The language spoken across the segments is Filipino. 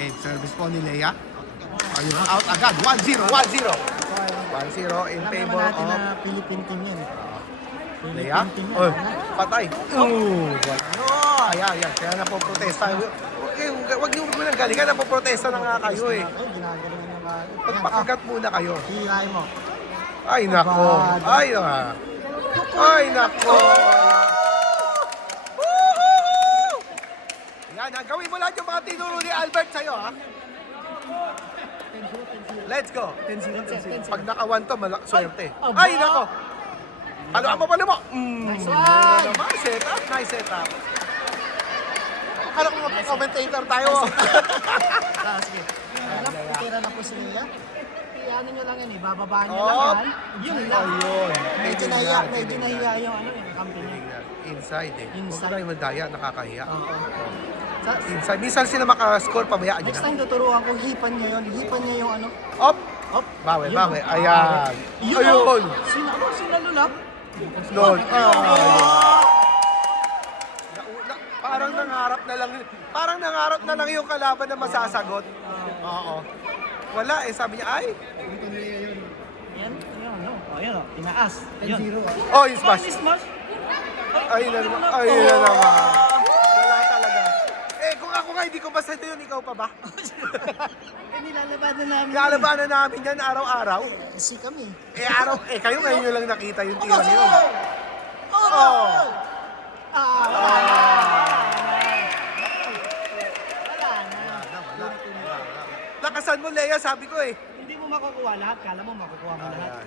Game service po ni Lea. Ayun, out agad. 1-0, 1-0. 1-0 in Alam naman favor natin of na Philippine team yan. Lea. Oh, patay. Oh, ayan, ayan. Kaya napoprotesta. Huwag niyo muna galingan. Napoprotesta na nga kayo eh. Ginagalingan yung Magpakagat muna kayo. hihilahin mo. Ay, nako. Ay, nako. Ay, nako. Yan, ha? Gawin mo lahat yung mga tinuro ni Albert sa'yo, ha? Let's go. 10-0. Pag naka-1 to, swerte. Ay, nako. Haluan mo, pala mo. Nice one. Naman, set up. Nice set up. Akala ko commentator tayo. Sige. Tira na po si Nia. Ano nyo lang yan eh, bababaan nyo Oh. lang yan. Yun lang. Ayun. Medyo nahiya yung ano yung kampi niya. Inside eh. Huwag Inside. tayo madaya, nakakahiya. Oo. Inside. Minsan sila makascore, pabayaan nyo Next na. time tuturuan ko, hipan nyo yun. Hipan nyo yung ano. Op! Hop. Bawi, Yun. bawi. Ayan. Yun. Ayun. Sinalulap. Lord. Parang nangarap na lang. Parang nangarap na lang yung kalaban na masasagot. Oo. Wala eh. Sabi niya, ay. Yan. Ayun. Ayun o. Tinaas. 10-0. Oh, yung smash. Smash. Ayun na naman. Ayun na naman. Wala talaga. Eh, kung ako nga, hindi ko basta ito yun, ikaw pa ba? Nilalabanan namin. Lalabanan namin yan araw-araw. Kasi kami. Kayo ngayon nyo lang nakita yung tira niyo. Oh! Lakasan mo, Lea, sabi ko eh. Hindi mo makukuha lahat. Kala mo makukuha mo lahat.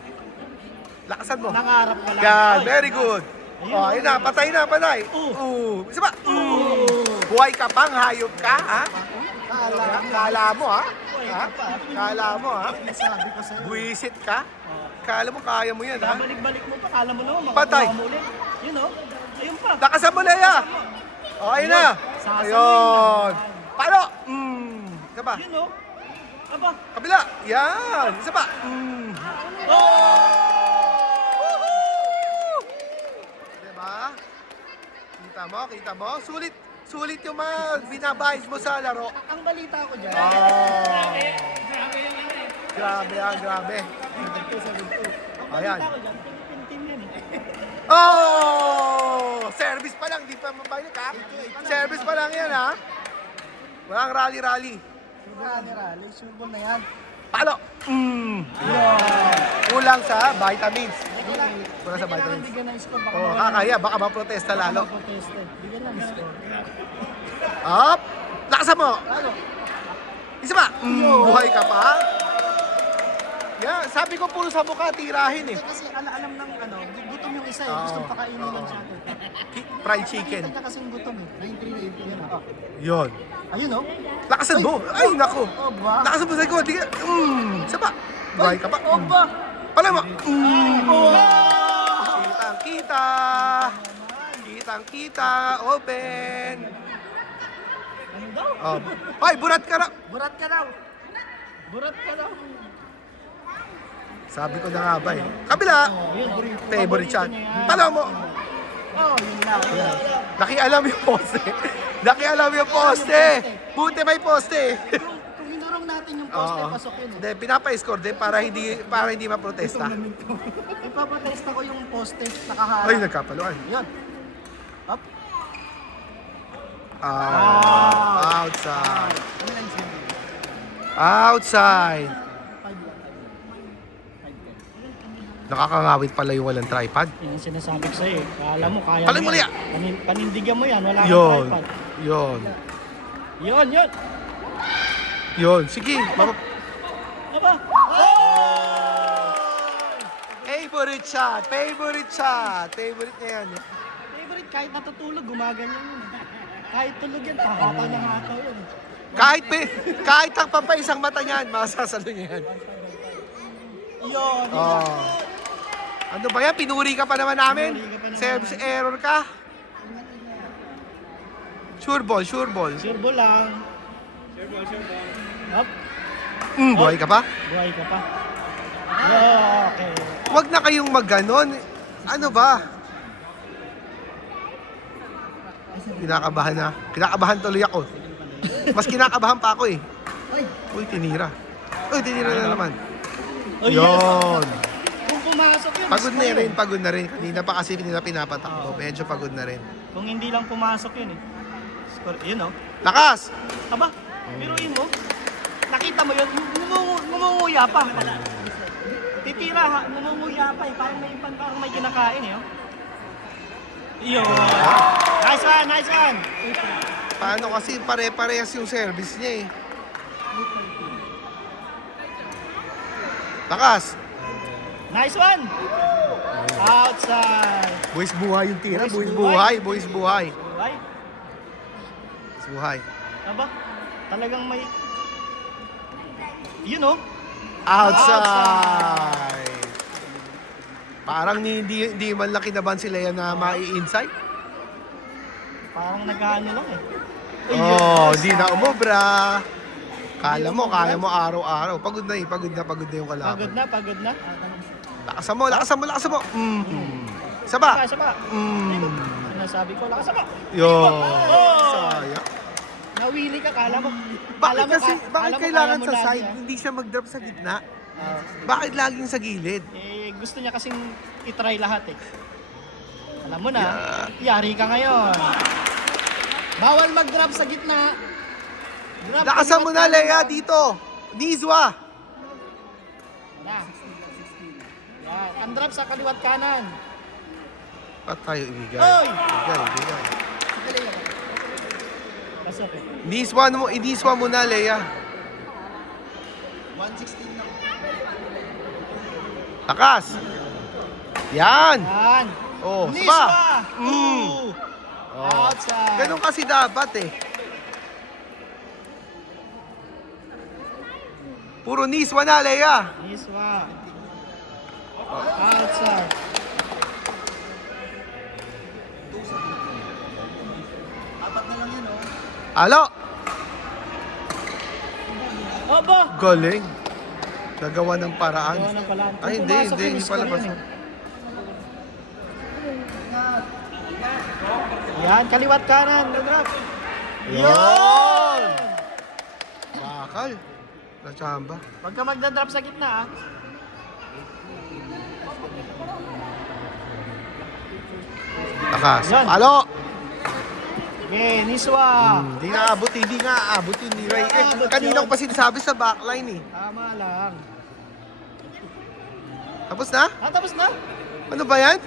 Lakasan mo. Nangarap ka lang. Yan, Oy. very good. Oh, ayun na, patay na, patay. Isa pa. Buhay ka pang, hayop ka, ha? Kala mo, ha? Ha? Kala mo, ha? Sabi ko sa'yo. Buwisit ka? Kala mo, kaya mo yan, ha? Babalik-balik mo pa. Kala mo naman Patay. makukuha mo ulit. Yun o. Ayun pa. Lakasan mo, Lea. Oh, ayun na. Sasaluhin Ayun. lang. Paano? Isa pa. Yun o. Aba. Kabila. Yan. Isa pa. Diba? Kita mo? Sulit yung mga binabayad mo sa laro. Ang balita ko dyan. Grabe yan, grabe. Ang Ayan. balita ko dyan. Philippine team yan eh. Oh! Service pa lang, di pa mabalik ha? Service pa lang yan ha? Walang rally-rally. Rally. Sure ball na yan. Palo! Kulang sa vitamins. Kulang sa Kailangan vitamins. bigyan ng score. Baka Oh, mawala kakaya, baka maprotesta lalo. ng proteste. Bigyan ng score. Up! Lakasan mo! Ano? Isa pa! Buhay ka pa? Yeah, sabi ko puro sa mukha, tirahin eh. Kasi alam ng ano, gutom yung isa eh. Oo. Gusto pakainin lang siya. Fried chicken. Nakita kasing gutom eh. 93 yun ako. Yon. Ayun oh. Lakasan mo! Ay, nako! Oh, ba? Lakasan mo sa likod. Di ka... Isa pa! Buhay ka pa? Oh, ba? Pala mo! Kitang-kita! Kitang-kita! Open! Ano daw? Oh. Ay, burat ka na! Burat ka daw. Burat ka daw. Sabi ko na nga ba eh. Kabila! Yun. Favorite shot. niya yan. Pala mo! Oh, yun lang. Nakialam yung poste. Nakialam yung poste. Buti may poste. Kung hinurong natin yung poste, Oo. pasok yun eh. Hindi, pinapa-score din para hindi maprotesta. Ipapatesta ko yung poste, nakaharap. Ay, nagkapaluan. Yun. Up. Outside. Outside. Nakakangawit pala yung walang tripod. Yan ang sinasabi ko sa'yo eh. Kala mo, kaya Talin mo yan. liya. Panindigan mo yan, wala kang Yun. tripod. Yun. Yun. Yun. Sige. Aba? Favorite shot. Favorite shot. Favorite na yan. Favorite, kahit natutulog, gumaganyan yun. Kahit tulog yan, hataw ng hataw yun. Kahit ang pampaisang mata niyan, masasalo niya yan. Yun. Oh. Ano ba yan? Pinuri ka pa naman namin? Pinuri ka pa naman Service error ka? Sure ball. Sure ball lang. Up. Buhay ka pa? Buhay ka pa. Okay. Huwag na kayong magganon. Ano ba? Kinakabahan na. Kinakabahan tuloy ako. Mas kinakabahan pa ako eh. Uy, tinira. Uy, tinira na naman. Oh, Yun. Kung pumasok yun. Pagod na rin, pagod na rin. Kanina pa kasi nila pinapatakbo. Medyo pagod na rin. Kung hindi lang pumasok yun eh. Score, yun oh. Lakas! Aba, biruin mo. Nakita mo yun, ngumunguya pa. Titira ha, ngumunguya pa eh. Parang may kinakain eh. Oh. Yun. Nice one, nice one. Paano kasi pare-parehas yung service niya eh. Lakas! Nice one. Outside. Boys buhay yung tira. Boys Boys buhay. buhay. Boys buhay. Ay, Boys buhay. aba, talagang may... Yun oh. Outside! Parang hindi man lang kinaban sila yan na mai-inside. Parang nag-ano lang eh. Oh, hindi na umobra. Kaya mo araw-araw. Pagod na yung kalaban. Pagod na. Lakasan mo. Isa ba? Isa pa. Sinasabi ko, lakas mo. Yo. Oh! Sayang. Nawili ka, kala mo. Bakit kailangan sa side? Hindi siya mag-drop sa gitna? Bakit laging sa gilid? Eh, gusto niya kasing itry lahat eh. Alam mo na, yari ka ngayon. Bawal mag-drop sa gitna. Drop Lakasan mo na, kaliwat Lea, kanan. dito. Nizwa. Na. Yan, un-drop sa kaliwat kanan. Ba't tayo ibigay? Oy! Ibigay. Pasok eh. Iniswa mo na, Lea. 116 lang. Lakas. Yan. Yan. Oh, Niswa! saba. Ooh. Oh. Outside. Ganun kasi dapat eh. Puro Niswa na, Lea. Niswa. Outside. Alo. Obo! Galing. Nagawa ng paraan. Gawa ng paraan. Ay, Kung hindi pumasok yun, pala score yun pasok. Yan, kaliwat kanan. Drop. Yun! Bakal. Nachamba. Huwag ka magda-drop sa gitna ah. Lakas. Yan. Alo. Okay, Niswa. Hindi nga aabot yun ni Ray. Kanina ko pa sinasabi sa backline eh. Tama lang. Tapos na? Tapos na? Ano ba yan?